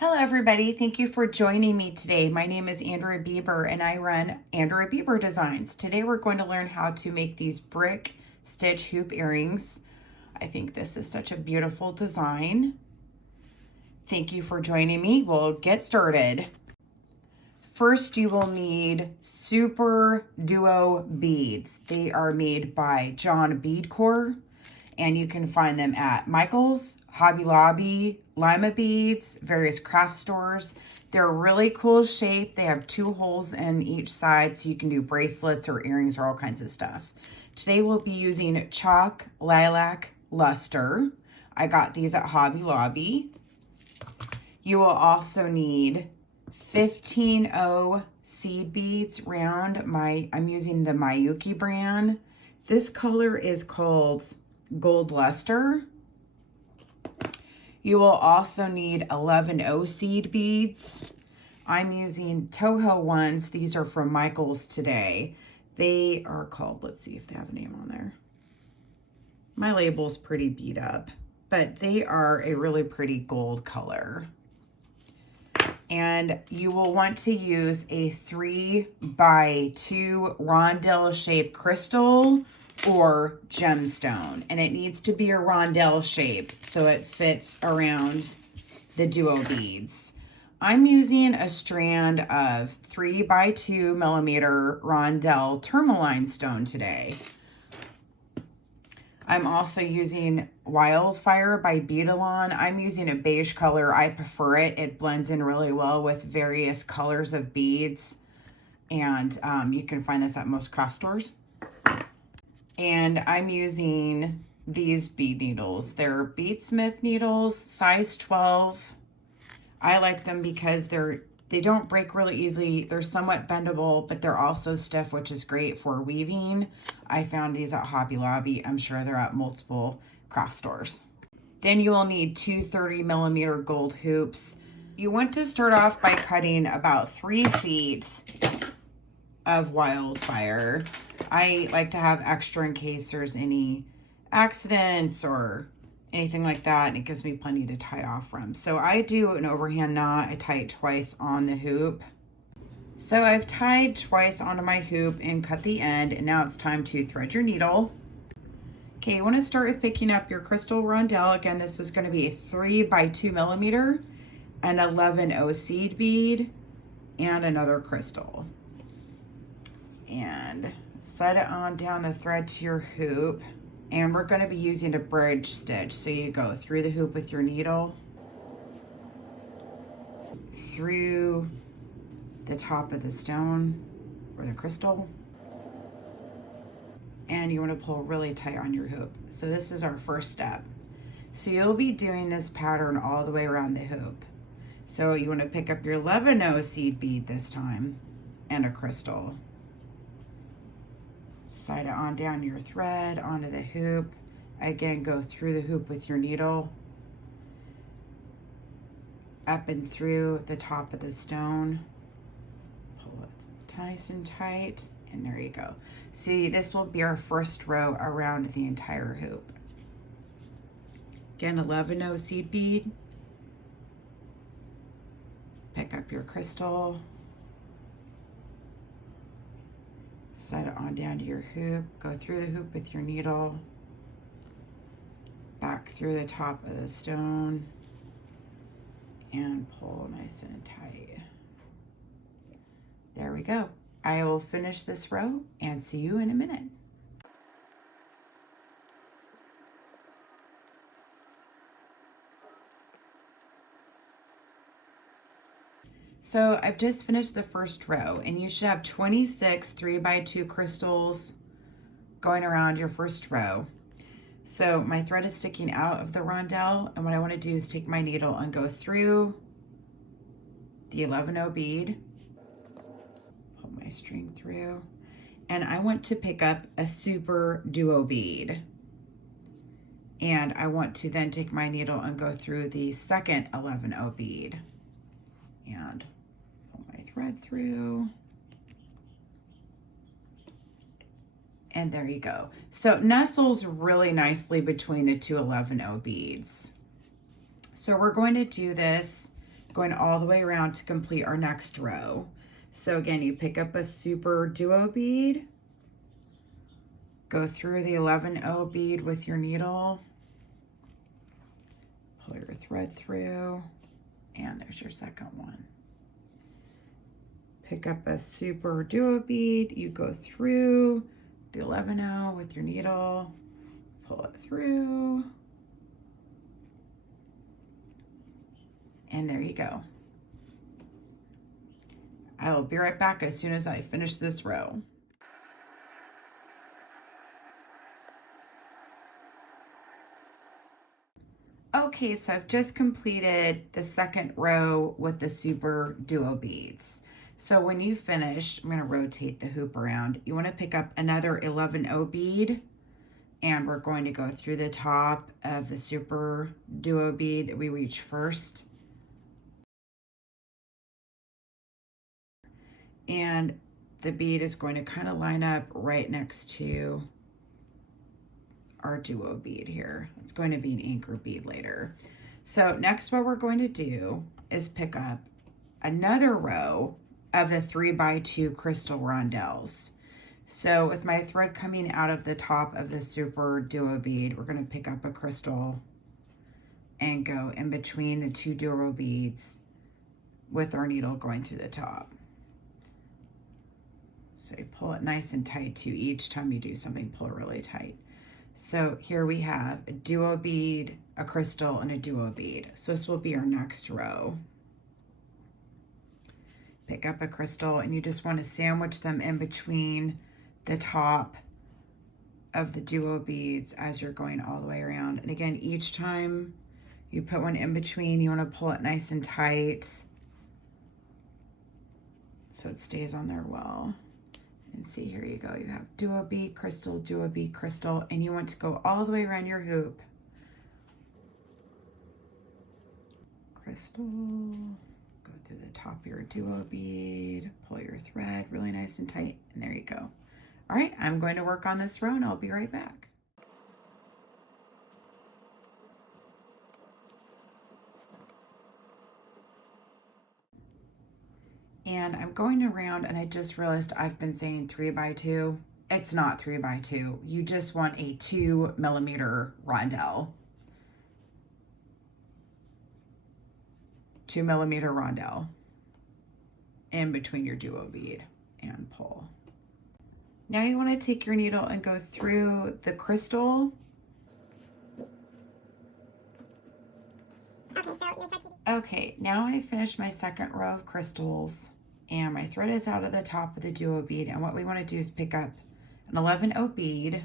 Hello everybody, thank you for joining me today. My name is Andrea Bieber and I run Andrea Bieber Designs. Today we're going to learn how to make these brick stitch hoop earrings. I think this is such a beautiful design. Thank you for joining me. We'll get started. First you will need Super Duo beads. They are made by John Bead Core, and you can find them at Michael's, Hobby Lobby, Lima Beads, various craft stores. They're a really cool shape. They have 2 holes in each side, so you can do bracelets or earrings or all kinds of stuff. Today we'll be using Chalk Lilac Luster. I got these at Hobby Lobby. You will also need 15-0 seed beads round. I'm using the Miyuki brand. This color is called Gold Luster. You will also need 11-0 seed beads. I'm using Toho ones. These are from Michael's today. They are called, let's see if they have a name on there. My label's pretty beat up, but they are a really pretty gold color. And you will want to use a 3x2 rondelle shaped crystal or gemstone, and it needs to be a rondelle shape so it fits around the duo beads. I'm using a strand of 3x2 millimeter rondelle tourmaline stone today. I'm also using Wildfire by Bead Needles. I'm using a beige color. I prefer it. It blends in really well with various colors of beads. And you can find this at most craft stores. And I'm using these bead needles. They're Beadsmith needles, size 12. I like them because they don't break really easily. They're somewhat bendable, but they're also stiff, which is great for weaving. I found these at Hobby Lobby. I'm sure they're at multiple craft stores. Then you will need 2 30mm gold hoops. You want to start off by cutting about 3 feet of Wildfire. I like to have extra in case there's any accidents or anything like that, and it gives me plenty to tie off from. So I do an overhand knot. I tie it twice on the hoop. So I've tied twice onto my hoop and cut the end, and now it's time to thread your needle. Okay, you want to start with picking up your crystal rondelle. Again, this is going to be a 3x2 millimeter, an 11-0 seed bead, and another crystal. And set it on down the thread to your hoop. And we're going to be using a bridge stitch. So you go through the hoop with your needle, through the top of the stone or the crystal, and you want to pull really tight on your hoop. So this is our first step. So you'll be doing this pattern all the way around the hoop. So you want to pick up your 11-0 seed bead this time and a crystal. Slide it on down your thread onto the hoop. Again, go through the hoop with your needle, up and through the top of the stone. Pull it nice and tight, and there you go. See, this will be our first row around the entire hoop. Again, 11-0 seed bead. Pick up your crystal. Set it on down to your hoop, go through the hoop with your needle, back through the top of the stone, and pull nice and tight. There we go. I will finish this row and see you in a minute. So I've just finished the first row, and you should have 26 3x2 crystals going around your first row. So my thread is sticking out of the rondelle, and what I want to do is take my needle and go through the 11-0 bead, pull my string through, and I want to pick up a Super Duo bead. And I want to then take my needle and go through the second 11-0 bead and pull my thread through. And there you go. So it nestles really nicely between the two 11-0 beads. So we're going to do this going all the way around to complete our next row. So again, you pick up a super duo bead, go through the 11O bead with your needle, pull your thread through, and there's your second one. Pick up a super duo bead, you go through the 11O with your needle, pull it through, and there you go. I will be right back as soon as I finish this row. Okay, so I've just completed the second row with the super duo beads. So when you finish, I'm going to rotate the hoop around. You want to pick up another 11O bead, and we're going to go through the top of the super duo bead that we reached first. And the bead is going to kind of line up right next to our duo bead here. It's going to be an anchor bead later. So next what we're going to do is pick up another row of the 3x2 crystal rondelles. So with my thread coming out of the top of the super duo bead, we're going to pick up a crystal and go in between the two duo beads with our needle going through the top. So you pull it nice and tight too. Each time you do something, pull it really tight. So here we have a duo bead, a crystal, and a duo bead. So this will be our next row. Pick up a crystal, and you just want to sandwich them in between the top of the duo beads as you're going all the way around. And again, each time you put one in between, you want to pull it nice and tight so it stays on there well. And see, here you go. You have duo bead, crystal, and you want to go all the way around your hoop. Crystal, go through the top of your duo bead, pull your thread really nice and tight, and there you go. All right, I'm going to work on this row and I'll be right back. And I'm going around, and I just realized I've been saying 3x2. It's not 3x2. You just want a 2mm rondelle. 2mm rondelle in between your duo bead and pull. Now you want to take your needle and go through the crystal. Okay, now I finished my second row of crystals, and my thread is out of the top of the duo bead, and what we want to do is pick up an 11O bead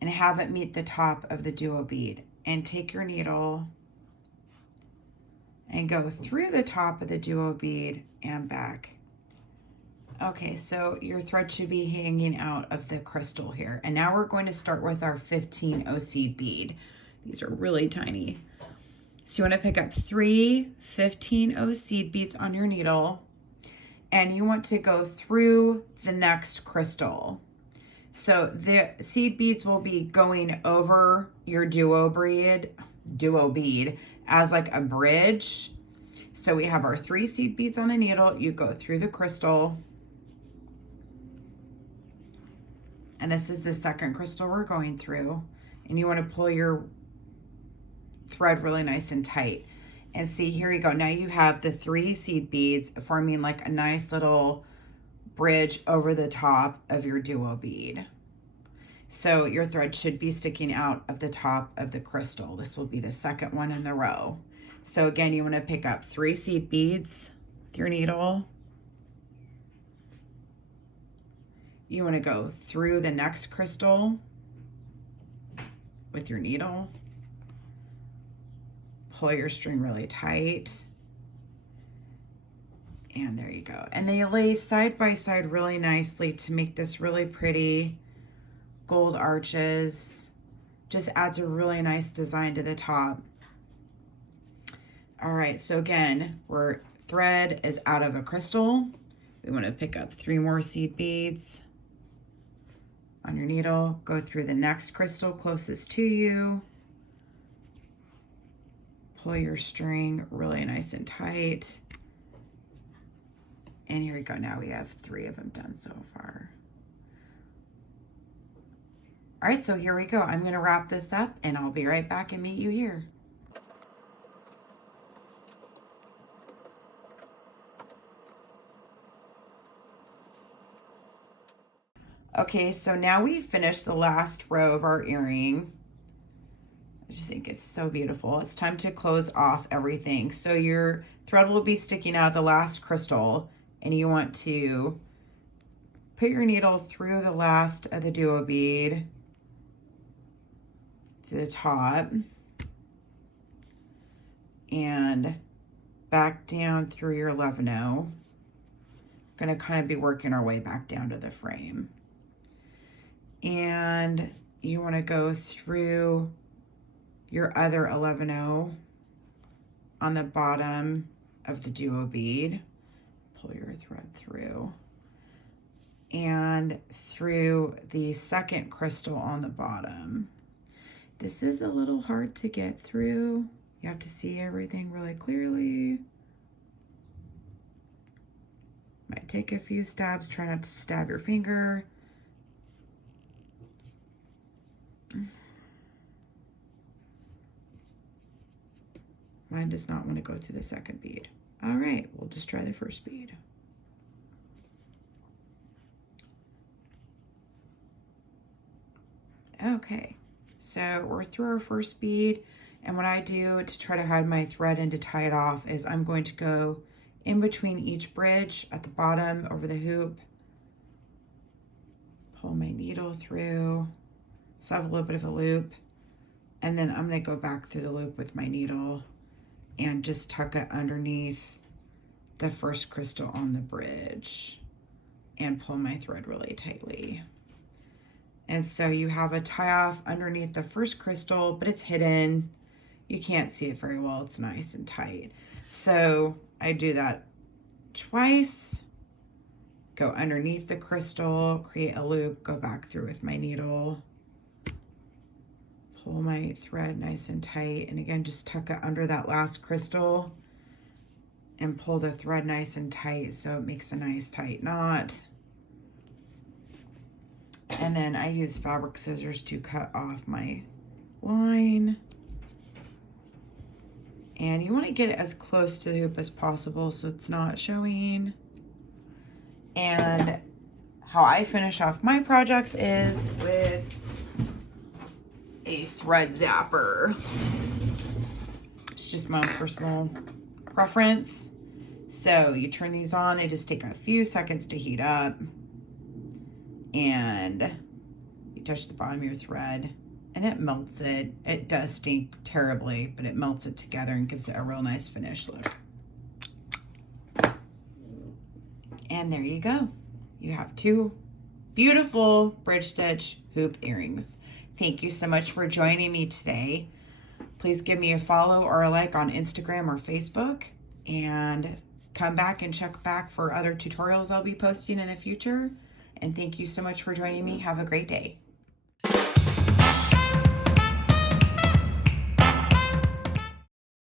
and have it meet the top of the duo bead, and take your needle and go through the top of the duo bead and back. Okay, so your thread should be hanging out of the crystal here, and now we're going to start with our 15O seed bead. These are really tiny. So you want to pick up 3 15O seed beads on your needle, and you want to go through the next crystal. So the seed beads will be going over your duo bead as like a bridge. So we have our 3 seed beads on the needle. You go through the crystal, and this is the second crystal we're going through, and you want to pull your thread really nice and tight. And see, here you go. Now you have the 3 seed beads forming like a nice little bridge over the top of your duo bead. So your thread should be sticking out of the top of the crystal. This will be the second one in the row. So again, you want to pick up 3 seed beads with your needle. You want to go through the next crystal with your needle. Pull your string really tight, and there you go. And they lay side by side really nicely to make this really pretty gold arches. Just adds a really nice design to the top. All right, so again, our thread is out of a crystal. We want to pick up 3 more seed beads on your needle, go through the next crystal closest to you, pull your string really nice and tight. And here we go. Now we have 3 of them done so far. All right, so here we go. I'm gonna wrap this up and I'll be right back and meet you here. Okay, so now we've finished the last row of our earring. I just think it's so beautiful. It's time to close off everything. So your thread will be sticking out the last crystal, and you want to put your needle through the last of the duo bead to the top and back down through your 11-0. Gonna kind of be working our way back down to the frame. And you want to go through your other 11-0 on the bottom of the duo bead. Pull your thread through. And through the second crystal on the bottom. This is a little hard to get through. You have to see everything really clearly. Might take a few stabs. Try not to stab your finger. Mine does not want to go through the second bead. All right, we'll just try the first bead. Okay, so we're through our first bead, and what I do to try to hide my thread and to tie it off is I'm going to go in between each bridge at the bottom over the hoop, pull my needle through, so I have a little bit of a loop, and then I'm going to go back through the loop with my needle and just tuck it underneath the first crystal on the bridge and pull my thread really tightly. And so you have a tie off underneath the first crystal, but it's hidden. You can't see it very well. It's nice and tight. So I do that twice, go underneath the crystal, create a loop, go back through with my needle, pull my thread nice and tight, and again, just tuck it under that last crystal and pull the thread nice and tight so it makes a nice tight knot. And then I use fabric scissors to cut off my line. And you want to get it as close to the hoop as possible so it's not showing. And how I finish off my projects is with a thread zapper. It's just my own personal preference. So you turn these on, they just take a few seconds to heat up. And you touch the bottom of your thread and it melts it. It does stink terribly, but it melts it together and gives it a real nice finish look. And there you go. You have 2 beautiful bridge stitch hoop earrings. Thank you so much for joining me today. Please give me a follow or a like on Instagram or Facebook, and come back and check back for other tutorials I'll be posting in the future. And thank you so much for joining me. Have a great day.